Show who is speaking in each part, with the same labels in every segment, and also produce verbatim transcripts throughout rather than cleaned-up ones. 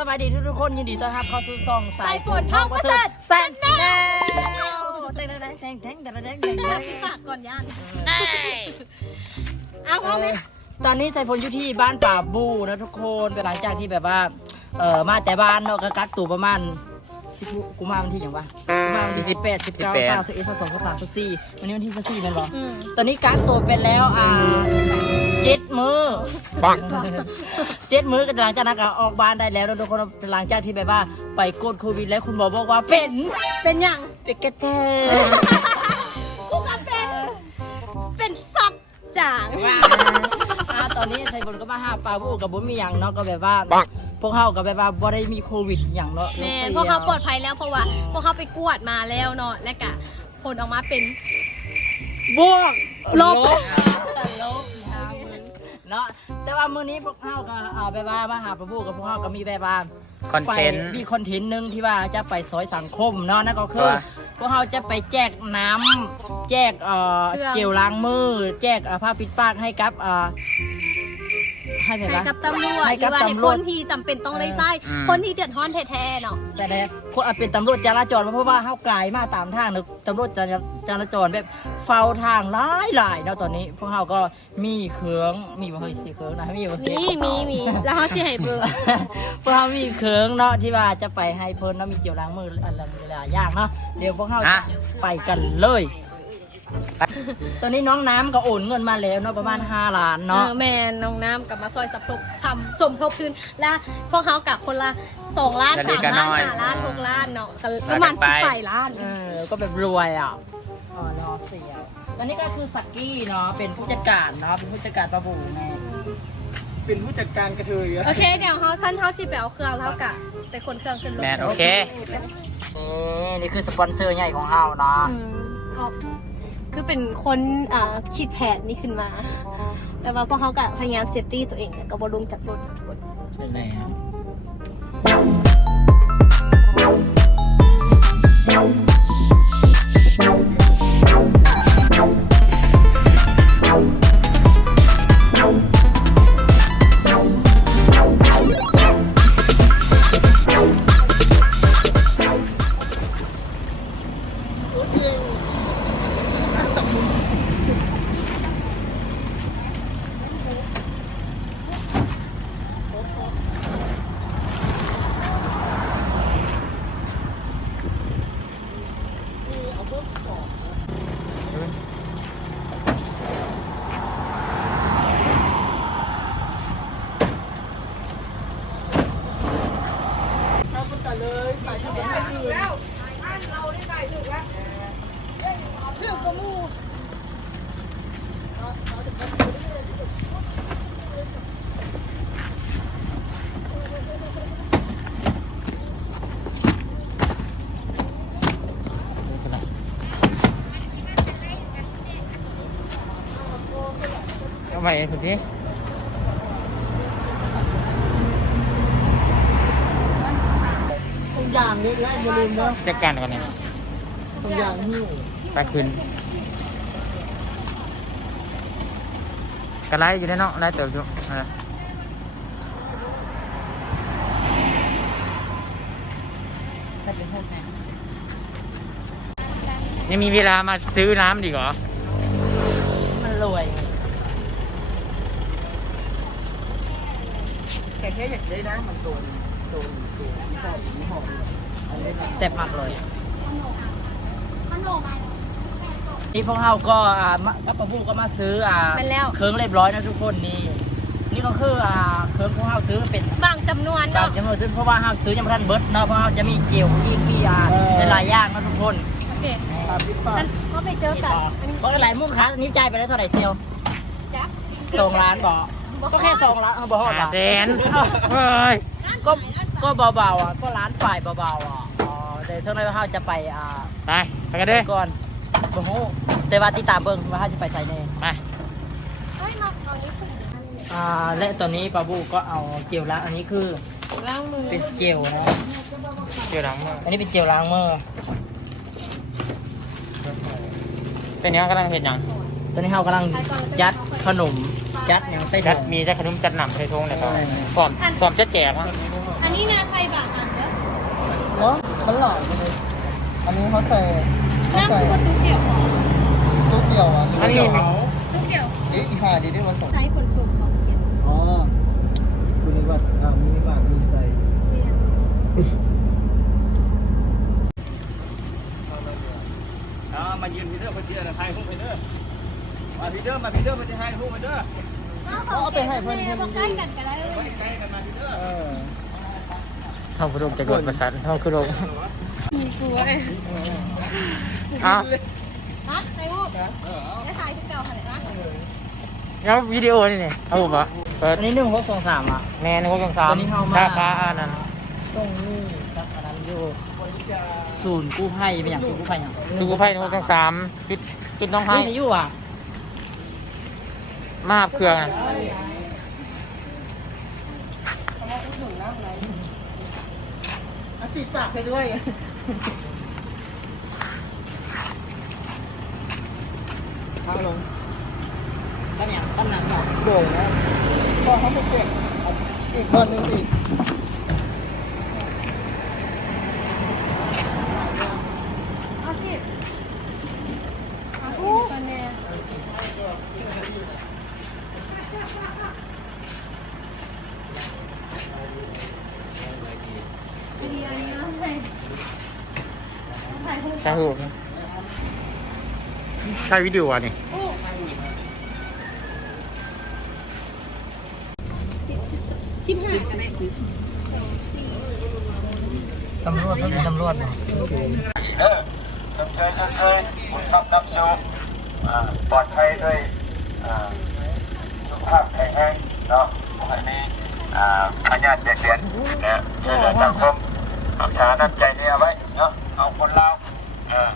Speaker 1: บายดีทุกๆคนยินดีต้อนรับเข้าสู่ช่องสายฝน
Speaker 2: ท่องประเสริฐ
Speaker 1: แซนแนลแทงแทงแทงแทงแทงแทงแทงแทง
Speaker 2: พี่ฝากก่อนย่านเอาเอาไหม
Speaker 1: ตอนนี้สายฝนอยู่ที่บ้านป่าบูนะทุกคนหลังจากที่แบบว่าเออมาแต่บ้านเนาะก็กักตัวประมาณสิบกูมาวันที่อย่างวะกูมาวันที่สิบแปดสิบเก้าสามสิบเอ็ดสองสามสิบสี่วันนี้วันที่สิบสี่นั่นหรอตอนนี้กักตัวเป็นแล้วอ่าเจ็ดมื้อเจ็ดมื้อกันหลังจากนั้นก็ออกบ้านได้แล้วทุกคนหลังจากที่แบบว่าไปกดโควิดแล้วคุณหมอบอกว่าเป็น
Speaker 2: เป็นอย่าง
Speaker 1: เป็นกระเทย
Speaker 2: กูก็เป็นเป็นซับจาง
Speaker 1: อ่าตอนนี้ไทยบนก็มาหาปลาบูกับบุญมีอย่างเนาะก็แบบว่าพวกเขากับแบบว่าบ่ได้มีโควิดอย่างเนาะ
Speaker 2: แม่พวกเขาปลอดภัยแล้วเพราะว่าพวกเขาไปกวดมาแล้วเนาะและกะผลออกมาเป็น
Speaker 1: บวก
Speaker 2: ลบ
Speaker 1: ลบเนาะแต่ว่ามื้อนี้พวกเขาก็เอาแบบว่ามาหาปลาบูกับพวกเขาก็มีแบบว่า
Speaker 3: คอนเทนต์
Speaker 1: ไปมีคอนเทนต์หนึงที่ว่าจะไปซอยสังคมเนาะนั่นก็คือพวกเขาจะไปแจกน้ำแจกเอ่อเจลล้างมือแจกเอ่อผ้าปิดปากให้กับเอ่อให้แบบ
Speaker 2: ให้
Speaker 1: ว่า
Speaker 2: กับตำรวจ
Speaker 1: ให้
Speaker 2: ห
Speaker 1: กั
Speaker 2: รื
Speaker 1: บ
Speaker 2: อว่าให้
Speaker 1: ตำร
Speaker 2: ค
Speaker 1: วจ
Speaker 2: นที่จำเป็นต้องได้ใช้คนที่เดือดร้อนแท้ๆเนาะ
Speaker 1: แสดงคนอาจเป็นตำรวจจราจรเพราะว่าเขาไกลมาตามทางเนอะตำรวจจราจรแบบเฝ้าทางหลายหลายๆเนาะตอนนี้พวกเขาก็มีเครื่องมีบ่เฮ้ยสิเครื่องนะมีบ่
Speaker 2: มีมีมีแล้วเขาจะให้เบอร์
Speaker 1: พวกเขามีเครื่องเนาะที่ว่าจะไปให้เพิ่นเนาะมีเจลล้างมืออะไรหลายอย่างเนาะเดี๋ยวพวกเขาจะไปกันเลยตอนนี้น้องน้ำก็โอนเงินมาแล้วเนาะประมาณห้าล้าน
Speaker 2: เอ
Speaker 1: เนาะ
Speaker 2: อแม่น้องน้ำกลับมาซอยสับทบซ้ำสมทบทุนและพวกเขากับคนละสองล้านสามล้านห้าล้านหกล้านเนาะก็ประมาณสิบแปดล้าน
Speaker 1: เออก็แบบรวยอ่ะอ๋อรอเสียตอนนี้ก็คือสักกี้เนาะเป็นผู้จัดการเนาะเป็นผู้จัดการปลาบูไง
Speaker 4: เป็นผู้จัดการกระเทยอะ
Speaker 2: โอเคเดี๋ยวเขาสั้นเท่าที่ไปเอาเครื่องแล้วกะไปคนเครื่องขึ้นรถ
Speaker 3: แมนโอเค
Speaker 1: นี่นี่คือสปอนเซอร์ใหญ่ของเฮาเนาะ
Speaker 2: อืมเอาคือเป็นคนอ่าคิดแผนนี้ขึ้นมา แต่ว่าพวกเขาก็พยายามเซฟตี้ตัวเองแต่ก็บลงจากรถทุกคน
Speaker 1: ใช่แล้ว
Speaker 2: ถือกระมู
Speaker 3: เอาไปสุดที่
Speaker 4: ทุกอย่างเล็กแล้วอย่าลืมนะ
Speaker 3: จัดการก่อนเนี่ย
Speaker 4: ทุกอย่างหิ้ว
Speaker 3: ไปคืนกระไรอยู่ได้เนาะไรเติบอยู่นั่นแหละยังมีเวลามาซื้อน้ำดีกว่า
Speaker 1: มันรวย
Speaker 4: แค่แค่อยากได้นะมันโดนโดนโดนยี่ห้อยี่ห้ออันนี้นะ
Speaker 1: แซ่บมากเลยนี่พวกเฮาก็อ่ามากับปลาบูก็มาซื้ออ่า
Speaker 2: เป็นแล้ว
Speaker 1: เครื่องเรียบร้อยนะทุกคนนี่นี่ก็คืออ่าเครื่องพวกเฮาซื้อเป็น
Speaker 2: บางจำนวน
Speaker 1: บาง
Speaker 2: เนาะ
Speaker 1: จำนวนซื้อเพราะว่าเฮาซื้อยังไม่ทันเบิร์ดเนาะเพราะเฮาจะมีเจลอีกมีอ่าหลายๆอย่างนะทุกคน
Speaker 2: โอเค
Speaker 4: ตามที่ป้า
Speaker 2: งั้นเขาไปเจอกันอันนี้
Speaker 1: เพราะหลายมุมค้าอันนี้จ่ายไปแล้วเท่าไหร่เซล
Speaker 2: จ๊ะ
Speaker 1: สองล้านบอกก็แค่สองล้านเอาบอก
Speaker 3: ห้า
Speaker 1: ว่า
Speaker 3: แสนเฮ้ย
Speaker 1: ก็ก็เบาๆอ่ะก็ล้านฝ่ายเบาๆอ่ะอ๋อเดี๋ยวช่วงนี้เฮาจะไปอ่า
Speaker 3: ไปไปกันเด้อ
Speaker 1: ก่อนโอ้โหแต่ว่าติดตามเบิ่งว่าเฮาจะไปไสแน่
Speaker 3: ไป
Speaker 2: เฮ้ยมาเอานี้ขึ้น
Speaker 1: อ่าและตอนนี้ปาบูก็เอาเจลล้างอันนี้คือ
Speaker 2: ล้างมือ
Speaker 1: เป็นเจลนะ
Speaker 3: เดี๋ยวหลังมือ
Speaker 1: อันนี้เป็นเจลล้างมือ
Speaker 3: เป็นยังกำลังเห็นยัง
Speaker 1: ตอนนี้เรากำลังยัดขนมยัดอย่างไส้
Speaker 3: จัด
Speaker 1: ถุง
Speaker 3: มีจัดขนมจัดหนำใส่ทงเลยครับพร้อมพร้อมจะแจกมั้ง
Speaker 2: อันนี้นี่นาใส่บาทอันเด้อ
Speaker 4: เนาะมันหลายเลย อันนี้เขาใส่เขา
Speaker 2: น้ำ
Speaker 4: ใส่
Speaker 2: คือตู้เกี่ยว
Speaker 4: จุดเดียวอ่ะ
Speaker 3: อันนี้
Speaker 2: ตู้เกี่ยว
Speaker 4: เอ๊ะอีห่าดีได้มาส่ง
Speaker 2: ใช้ขนส่งของเกี่ยว
Speaker 4: อ๋อคุณนึกว่าอ่ามินิมาร์ทมีใส่
Speaker 5: มายืนพีเตอร์ไปเจอนะไทยหุ้มไปเด้อมาพีเตอร์มาพีเตอร์ไปที่ไทยหุ้มไปเด้อ
Speaker 2: เอาไปให้เพื่อนบอกใกล้กันก็ได้เลย
Speaker 5: ใกล้กันมาพีเตอร์
Speaker 4: เออ
Speaker 3: ห้องกระดูกจะโดดประสาทห้องกระดูก
Speaker 2: มีกลัวเลย
Speaker 3: อ้าว
Speaker 2: ฮะไอ้พวกได้ถ่ายที่เก่าขนาดนั้น
Speaker 3: แล้ววิดีโอนี่เนี่ยเอาผมปะเปิด
Speaker 1: อันนี้หนึ่งหกสองสามอ่ะ
Speaker 3: แมนหกสองสาม
Speaker 1: ตัวนี้เข้ามา
Speaker 3: ค่าค่าอันนั้น
Speaker 1: ต้องนี่ครับอันนั้นอยู่ศูนย์กู้ภัยเป็นอย่างศูนย์กู้ภัยอย่าง
Speaker 3: ดูกูไพ่หกสองสามจุดจุดน้องไพ่
Speaker 1: เฮ้ยไม่อยู่อ่ะ
Speaker 3: มาบเครื่องนะ
Speaker 4: อาสีปากไปด้วยข้างลง
Speaker 1: ก็เนี่ยตั้งหนักหน่อย
Speaker 4: โด่งนะพอเขาไปเก็บอีกคนหนึ่งอีก
Speaker 2: เอาสิเอาสิตอนนี้ดีอันนี้นะถ่ายถ่ายรูป
Speaker 3: ใช่หูใช่วิดีโออ่ะนี่
Speaker 2: โอ้สิบห้ากันไหม
Speaker 1: ตำรวจเขาเป็นตำรวจเนาะ
Speaker 5: เออชมเชยชมเชยคุณทรัพย์นำชูปลอดภัยด้วยสุขภาพแข็งแรงเนาะอันนี้พญาติเด็กเรียนนะช่วยเหลือสังคมรักษาน้ำใจนี้เอาไว้เนาะเอาคนเราเออ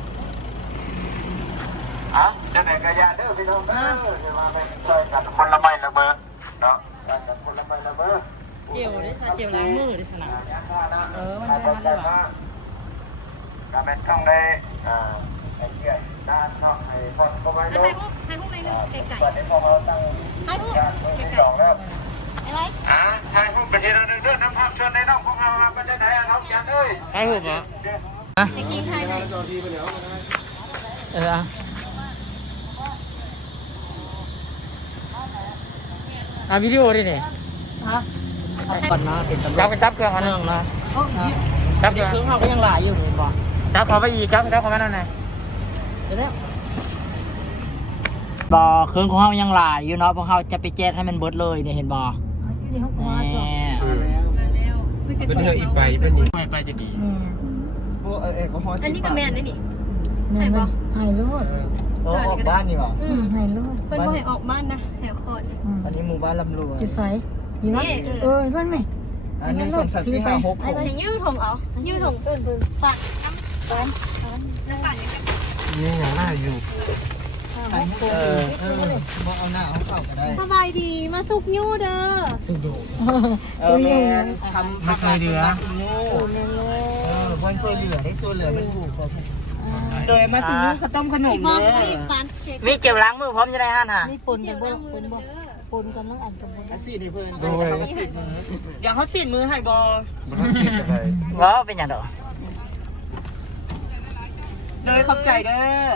Speaker 5: อ่ะจะไหนกระยาเด้อพี่น้องเด้อจะมาเป็นช่วยกันคนละไม้ละเบอร์เนาะช่วยกันคนละไม้ละเบอร์
Speaker 1: เจลได้ซะเจลล้างมือได้สนามเออมัน
Speaker 5: ใช่
Speaker 1: จะ
Speaker 5: ใช่
Speaker 1: ทำได้
Speaker 5: ใช่การเป็นช่องได้อ่าไอ้เหี้ยด้านนอกไอ้คนก็ไม่
Speaker 2: ถ่าย
Speaker 5: รู้
Speaker 2: รูปถ่ายรูปอะไรนึงไก่ไก่
Speaker 5: วันนี้พอเราตั้ง
Speaker 2: ถ่ายรูป
Speaker 5: การ
Speaker 2: ไก่
Speaker 5: ที่
Speaker 2: ไก่
Speaker 5: สองแล้ว
Speaker 2: อะไร
Speaker 5: อ่าทายหุ้นไปทีละหนึ่งเรื่องน้ำพักเชิญในน้องของเรามาประเทศไทยเราอย่าเอ้ย
Speaker 3: ใช่หูปะ
Speaker 2: ไอ้คิงถ่ายไหน
Speaker 1: เออ
Speaker 3: อ่ะวิดีโอดิเนี่ย
Speaker 1: ฮะเอาก่อนนะเป็นตำรว
Speaker 3: จั
Speaker 1: จ
Speaker 3: บจับเครื่องอัน
Speaker 1: เนื่
Speaker 3: นึ
Speaker 1: อง งนะ
Speaker 3: จับเครื่อง
Speaker 1: เครื่องเขาก็ยังหลายอยู่เห็นบ่
Speaker 3: จับเขาไปอีกครับจับเขาไปนั่นไง
Speaker 1: เดี๋ยวนี้บ่เครื่องของเขายังหลายอยู่เนาะเพราะเขาจะไปแจกให้มันเบิดเลยเนี่ยเห็นบ่นี่
Speaker 2: มาแล้ว
Speaker 6: เป็นเธออีไปเป็นนี่
Speaker 3: ไม่ไปจะดี
Speaker 4: พวกแอลกอฮอล์
Speaker 2: อันนี้กับแมนได้นี่
Speaker 7: แม่
Speaker 2: ถ่าย
Speaker 7: น
Speaker 2: บ่
Speaker 7: หายโลด
Speaker 4: โอ้ออกบ้านนี่หรอ
Speaker 2: อื
Speaker 7: อื
Speaker 2: ม
Speaker 7: มหายโลด
Speaker 2: เพิ่นบ่ให้ออกบ้านนะแถวคอน
Speaker 7: อืม
Speaker 4: อันนี้หมู่บ้านลำรวย
Speaker 7: จุดไฟอยู่นั่น
Speaker 2: นี่เออ
Speaker 7: เออเพื่อนไหม
Speaker 4: อันนี้สองสามสี่ห้าหกหก
Speaker 2: ให้ยืดถงเอายืดถงเพิ่นเพิ่นฝากน้ำฝากน้ำฝากยังไง
Speaker 6: นี่ยังน่าอยู่
Speaker 4: เออเออบอกเอาหน้าเอาเข้าก็ได้
Speaker 2: สบายดีมาสุกยูเด้อ
Speaker 4: สุดโด
Speaker 7: เออตัวอยู่นะ
Speaker 4: ทำมาช่วยเหลือเออเพื่อนช่วยเหลือได้ช่วยเหลือมันถูกกว่าโดยมาซื้อข้าวต้มขนม
Speaker 2: อีกมอง
Speaker 4: เด้
Speaker 2: ไอ้
Speaker 4: อ
Speaker 2: ปานเค้ก
Speaker 1: มีเจลล้างมือพร้อมอยู่ในห้านฮะ
Speaker 7: นี่ปนกันบ่ปนบ่ปนกันน้องอันกันบ่
Speaker 4: อาซีดให้เพื่อนเขาซีดมืออยากเขาซีดมือให้บอ
Speaker 6: มันต้องคิดอะไร
Speaker 1: ว้าวเป็นอย่างเด้อ
Speaker 4: โดยขอบใจเด้อ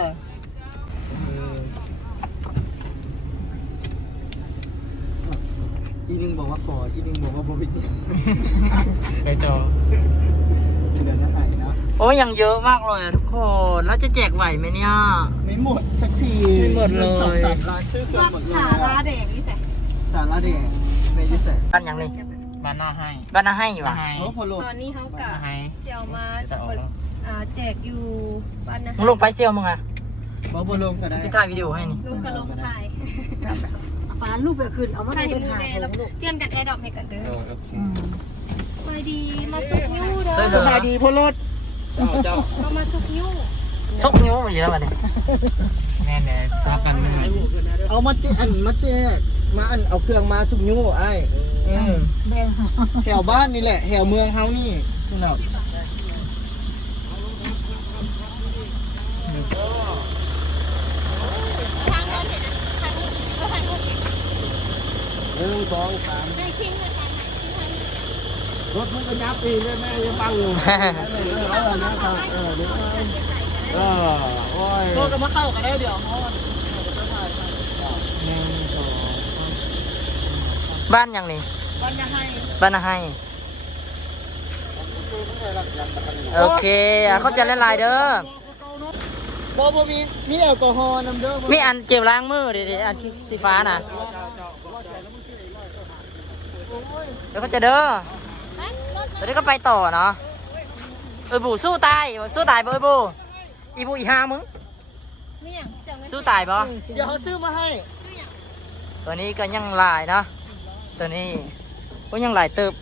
Speaker 4: อีนึงบอกว่าขออีนึงบอกว่าบ่เป็น
Speaker 3: ไปต่อ
Speaker 4: เดือนละไหนนะ
Speaker 1: โอ้ยยังเยอะมากเลยอะทุกคนแล้วจะแจกไหวไหมเนี่ย
Speaker 4: ไม่หมดสักที
Speaker 1: ไม่หมดเลย
Speaker 4: สองสามล้านซื้อเกือบหมดเลย
Speaker 2: สาราแดงนี่แส
Speaker 4: สาระแดงในยุแส
Speaker 1: บ้านยังนี่
Speaker 3: บ้านหน้าให้
Speaker 1: บ้านน่าให้อยู่
Speaker 3: บ้า
Speaker 1: อ่ะ
Speaker 3: นให้
Speaker 4: โอ้โหโลด
Speaker 2: ตอนนี้เขากะ
Speaker 3: บ้านให้
Speaker 2: เชียวมาอ่าแจกอยู่บ้านนะ
Speaker 1: มึงลงไปเซียวมึงอ่ะ
Speaker 4: บอบลงก็ได้
Speaker 1: จะถ่ายวิดีโอให้นี่
Speaker 2: ลูกกระลงถ่าย
Speaker 7: ฟ้ารูปแบบขึ้นเอามา
Speaker 2: ถ่าย
Speaker 7: ให้
Speaker 2: ให้
Speaker 7: เป็น
Speaker 2: มือ
Speaker 7: หา
Speaker 2: แม่
Speaker 7: ย
Speaker 2: แล้วเตือนกันแอร์ดรอปให้กันเด้อ
Speaker 6: เออโอเค
Speaker 7: อืม
Speaker 2: สวัสดีมาสุกยูเด้อ
Speaker 4: สบายดีพ่อรถเจ้าเจ้า
Speaker 2: เรามาสุกยู
Speaker 1: ซกนิ้วมาอยู่แล้ววันนี้
Speaker 3: แน่แน่ทราบกันไม่ไหน
Speaker 4: เอามาเจอันมาเจกมาอันเอาเครื่องมาสุกยูไอ้เออ
Speaker 7: แบ่ง
Speaker 4: แถวบ้านนี่แหละแถวเมืองเฮานี่คุณเอา
Speaker 2: ทางเราเห็นนะทางนู้นก็ทางนู้น
Speaker 4: หนึ่งสองสาม
Speaker 2: ให้คิงเลยทางไหนคิงทางนี้
Speaker 6: รถมันก็ยับปีแม่แม่ยังฟังอยู่เออนะครับเออเดี๋ยวเออโอ้ย
Speaker 1: โลกจะมาเข้ากันแล้วเดี๋ยวฮอด
Speaker 3: บ้านยังนี่
Speaker 1: วันจะให้
Speaker 3: บ้านนาให้โอเคอ่ะเข้าใจละลายเด้อ
Speaker 1: โบโบมีมีแอลกอฮอล์นำเด้อ
Speaker 3: มีอันเจลล้างมือดิดิอันสีฟ้าน่ะเดี๋ยวเขาจะเด้อเดี๋ยวนี้ก็ไปต่อเนาะเอ้ยบูสู้ตายสู้ตายบ่เอ้ยบูอีบูอีห้ามึง
Speaker 2: ไม่อย่างเสียเงิน
Speaker 3: สู้ตายบ่
Speaker 1: เดี๋ยวเขาซื้อมาให้
Speaker 3: ตัวนี้ก็ยังหลายเนาะตัวนี้ก็ยังหลายเติบ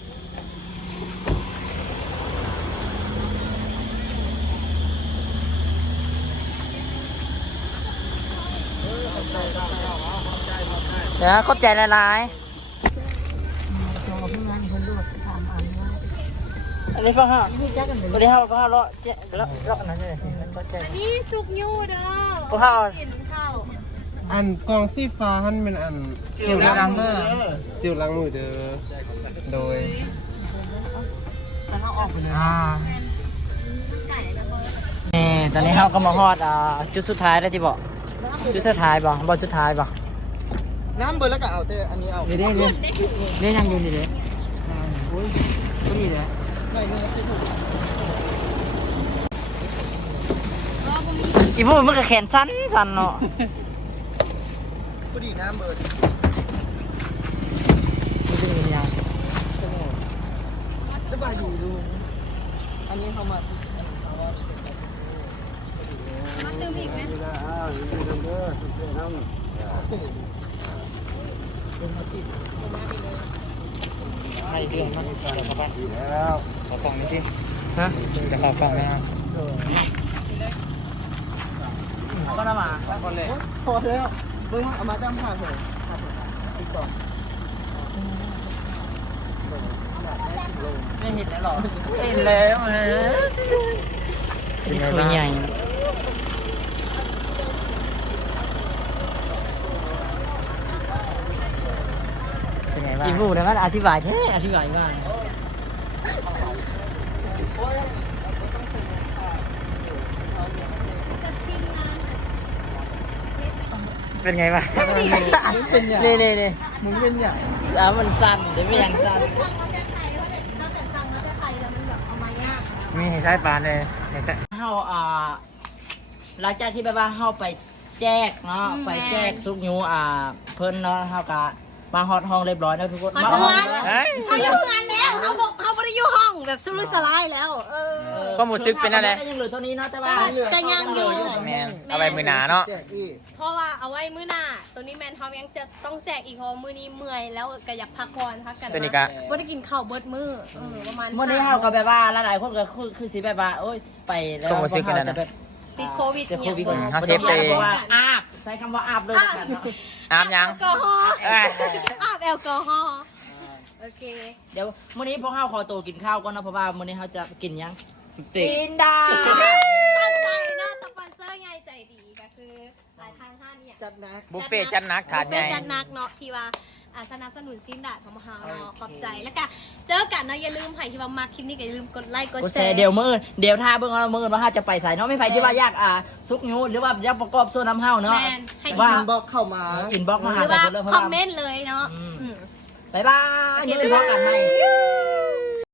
Speaker 3: เดี๋ยวเข้าใจละลาย
Speaker 7: ตัวเพิ่งงานคนรวดถามอันว่า
Speaker 3: อันนี้ฟังฮะ
Speaker 7: พี่จักกันเลย
Speaker 3: ตัวนี้ห้าก็ห้าเลาะเจ๊เลาะเลาะนั่นเลยมันเข้าใจ
Speaker 2: อันนี้ซุกยูเด้อ
Speaker 3: พวกเขา
Speaker 2: กินข้าว
Speaker 6: อันกองสีฟ้าหันเป็นอันเจียวล้างมือเจียวล้างมือเด้อโดย
Speaker 7: จะเอาออกไปเลย
Speaker 3: อ่า
Speaker 2: ไก่แล้วก็
Speaker 3: นี่ตอนนี้เราก็มาฮอดอ่าจุดสุดท้ายแล้วที่บอกจุดสุดท้ายบอกบอลสุดท้ายบอก
Speaker 1: น้ำเบิร์แล้วก็เอาแต่อันนี้เอา
Speaker 3: นี่เด้นี่เด้ยังอยู่นี่เด้โอ้ยตัวนี้เด้
Speaker 1: ไม่ไม่ใช่ถูก
Speaker 3: อีพวกมันก็แขนสั้นสั้นเนาะ
Speaker 1: พอดีน้ำเบิร์
Speaker 3: มันเป็นยังไง
Speaker 1: สบายดีลุงอันนี้เขามา
Speaker 2: มาเติมอีกไหม
Speaker 3: ให้เรื่องมันเดี๋ยวเข้าบ้านแล้วขอกล่องนี้สิฮะจะขอกล่องไหมครับ ก็น่ามาก่อนเลย
Speaker 1: พอแล้วเบิ้งเอามาจ้ำผ่าเถอะอีกสอง
Speaker 3: ไม่เห็นแล้วหรอเห็นแล้วฮะสิคุยใหญ่เป็นไงบ้างอีบูเนี่ยมันอธิบายแท้อธิบายว่าเป็นไงบ้างเน่เน่เน่มึงเป็นอย่างอ่ะมันสั่นเดี๋ยวไม่ยังสั่น
Speaker 2: สั่งมาจากไทยเพราะเนี่ยนอกจากสั่งมาจากไทยแล้วมันแบบเอามายาก
Speaker 3: มีเห็นใช้ปลาเลยเห็นใช้
Speaker 1: เฮาอ่าหลังจากที่แบบว่าเฮาไปแจกเนาะไปแจกซุกยูอ่าเพิ่นเนาะเฮาก็มาฮอดห้องเรียบร้อยแล้วทุกคน
Speaker 2: มา
Speaker 1: มา
Speaker 2: เดื
Speaker 1: ฮอ
Speaker 2: อ
Speaker 1: ด
Speaker 2: นเขาอยู่งานแล้วเขาบอกเขาไม่ได้อยู่ห้องแบบสุรุ่ยสลายแล้ว เออ
Speaker 3: ก็หมูซึกเป็นอะไร
Speaker 1: ยังเหลือเท่านี้เนาะแต่ว่า
Speaker 2: แต่ยังอยู่
Speaker 3: แมนเอาไปมือหนาเนาะ
Speaker 2: เพราะว่าเอาไว้มื้อหน้า ตัวนี้แมนทอมยังจะต้องแจกอีกเพราะมื้อนี้เมื่อยแล้วก็อยากพักผ่อนพักกัน
Speaker 3: ตัวนี้ก็
Speaker 2: ว่าได้กินข้าวเบิดมื้อเออประมาณ
Speaker 1: เมื่อนี้เฮาก็แบบว่าหลายๆคนก็คือคือสิแบบว่าโอ้ยไปแล้วพวกเฮาจะแบบ
Speaker 2: ติดโควิด
Speaker 1: จะโควิด
Speaker 2: นี่ย
Speaker 3: เขาเซฟตัวเอง
Speaker 1: ว่าอาบใช้คำว่าอาบเลยละกันเนาะ
Speaker 3: อาบยัง
Speaker 2: แอลกอฮอล์
Speaker 3: เอ้ย
Speaker 2: อาบแอลกอฮอล์โอเค
Speaker 1: เดี๋ยวมื้อนี้พวกเฮาขอตัวกินข้าวก่อนเนาะเพราะว่ามื้อนี้เฮาจะกินหยัง
Speaker 3: สิ
Speaker 1: กินดา
Speaker 2: เข้าใจนะสปอนเซอร์ใหญ่ใจดีก็คือหลายทางห้านเนี่ย
Speaker 1: จัดนะ
Speaker 3: บุฟเฟ่ต์จัดหนักถาดให
Speaker 2: เป็
Speaker 3: ญ่
Speaker 2: นจัดหนักเนาะที่ว่าอ่าสนับสนุนซินดาของมหาเนาะขอบใจแล้วก็เจอกันนะอย่าลืมใครที่ว่ามาคลิปนี้ก็อย่าลืมกดไลค์กด
Speaker 1: กู
Speaker 2: แช
Speaker 1: แซ่
Speaker 2: ร์
Speaker 1: เดี๋ยวมื้อเดี๋ยวถ้าเบิ่งว่ามื้อว่าเฮาจะไปไสเนาะไม่ไผที่ว่าอยากอ่าซุกยูหรือว่าอยากประกอบส่วนน้ำเฮาเนาะ
Speaker 2: แมนให้
Speaker 1: ว่า
Speaker 2: อินบ็อก
Speaker 1: เข้ามาอินบ็อกมา
Speaker 2: ห
Speaker 1: หา
Speaker 2: รือ
Speaker 1: ใส่
Speaker 2: ว่า
Speaker 1: คนเลยเพราะ
Speaker 2: คอ
Speaker 1: ว่าม
Speaker 2: เมนต์เลยเนาะอืม
Speaker 1: บ๊ายบายมื้อนี้พบกันใหม่